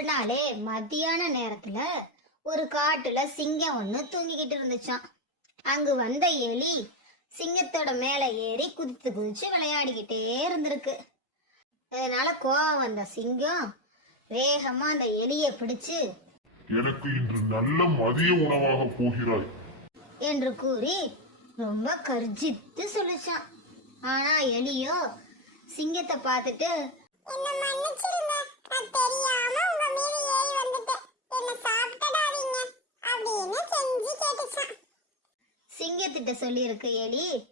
நாளே மத்தியான நேரத்துல ஒரு காட்டுல சிங்கம் ஒண்ணு தூங்கிக்கிட்டு இருந்துச்சாம். அங்கு வந்த எலி சிங்கத்தோட மேல ஏறி குதித்து குதிச்சு விளையாடிக்கிட்டே இருந்திருக்கு. அதனால கோவம் வந்த சிங்கம் வேகமா அந்த எலியை பிடிச்சு எனக்கு இன்று நல்ல மதிய உணவாக போகிறாய் என்று கூறி ரொம்ப கர்ஜித்து சொல்லிச்சான் ஆனா எலியோ சிங்கத்தை பார்த்துட்டு சிங்கத்திட்ட சொல்லியிருக்கு எலி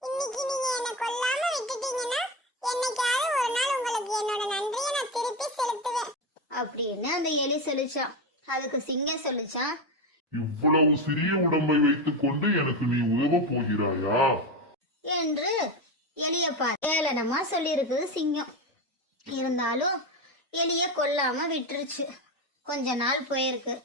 இன்னைக்கு நீங்க என்ன கொல்லாம விட்டுட்டீங்கன்னா என்னைக்காவது ஒரு நாள் உங்களுக்கு என்னோட நன்றியை நான் திருப்பி செலுத்துவேன். அப்படின்னு அந்த எலி சொல்லிச்சான் அதுக்கு சிங்கம் சொல்லிச்சான் இவ்வளவு சிறிய உடம்பை வைத்துக் கொண்டு எனக்கு நீ உதவ போகிறாயா? என்று எலிய ஏளனமா சொல்லியிருக்குது சிங்கம். இருந்தாலும் எலிய கொல்லாம விட்டுருச்சு. கொஞ்ச நாள் போயிருக்கு.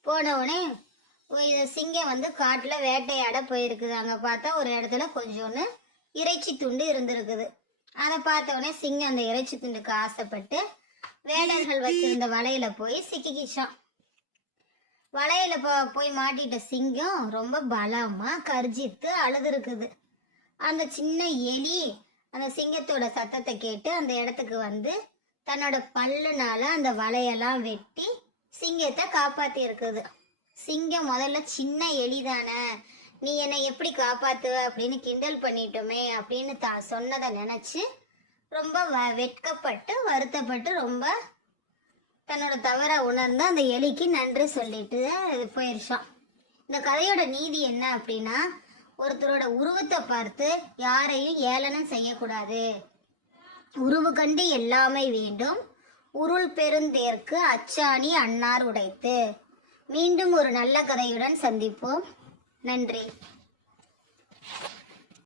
போன உடனே இது சிங்கம் வந்து காட்டுல வேட்டையாட போயிருக்குது அங்க பார்த்தா ஒரு இடத்துல கொஞ்சோன்னு இறைச்சி துண்டு இருந்திருக்குது. அதை பார்த்த உடனே சிங்கம் அந்த இறைச்சி துண்டுக்கு ஆசைப்பட்டு வேடர்கள் வச்சிருந்த வலையில போய் சிக்கிக்கிச்சான். வலையில போ- போய் மாட்டிட்ட சிங்கம் ரொம்ப பலமா கர்ஜித்து அழுதுருக்குது. அந்த சின்ன எலி அந்த சிங்கத்தோட சத்தத்தை கேட்டு அந்த இடத்துக்கு வந்து தன்னோட பல்லுனால அந்த வலையெல்லாம் வெட்டி சிங்கத்தை காப்பாத்தி இருக்குது சிங்கம் முதல்ல சின்ன எலிதானே நீ என்னை எப்படி காப்பாத்துவ? அப்படின்னு கிண்டல் பண்ணிட்டோமே அப்படின்னு தான் சொன்னதை நினச்சி ரொம்ப வ- வெட்கப்பட்டு வருத்தப்பட்டு ரொம்ப தன்னோட தவறை உணர்ந்து அந்த எலிக்கு நன்றி சொல்லிட்டு போயிருச்சான் இந்த கதையோட நீதி என்ன அப்படின்னா ஒருத்தரோட உருவத்தை பார்த்து யாரையும் ஏளனம் செய்யக்கூடாது. உருவு கண்டு எல்லாமே வேண்டும். உருள் பெருந்தேர்க்கு அச்சாணி அன்னார் உடைத்து. மீண்டும் ஒரு நல்ல கதையுடன் சந்திப்போம். நன்றி.